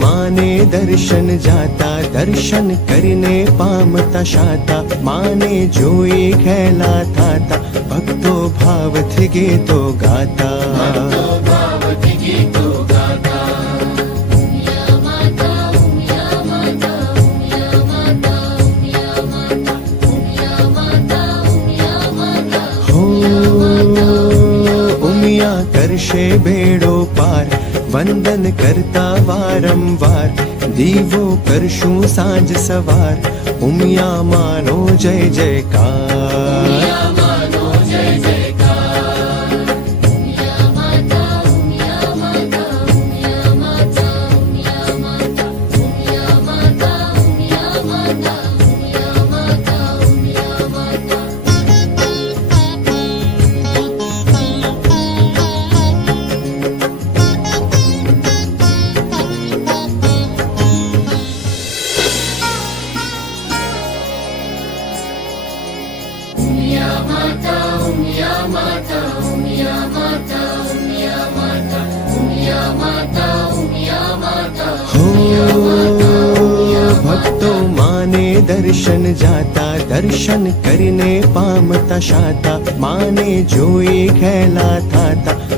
माने दर्शन जाता, दर्शन करने पामता शाता माने जो एक खेला था भक्तो भाव थे तो गाता। કરશે બેડો પાર વંદન કરતા વારંવાર દીવો કરશું સાંજ સવાર ઉમિયા માનો જય જયકાર भक्तों माने दर्शन जाता दर्शन करने पामता शाता माने जोई था था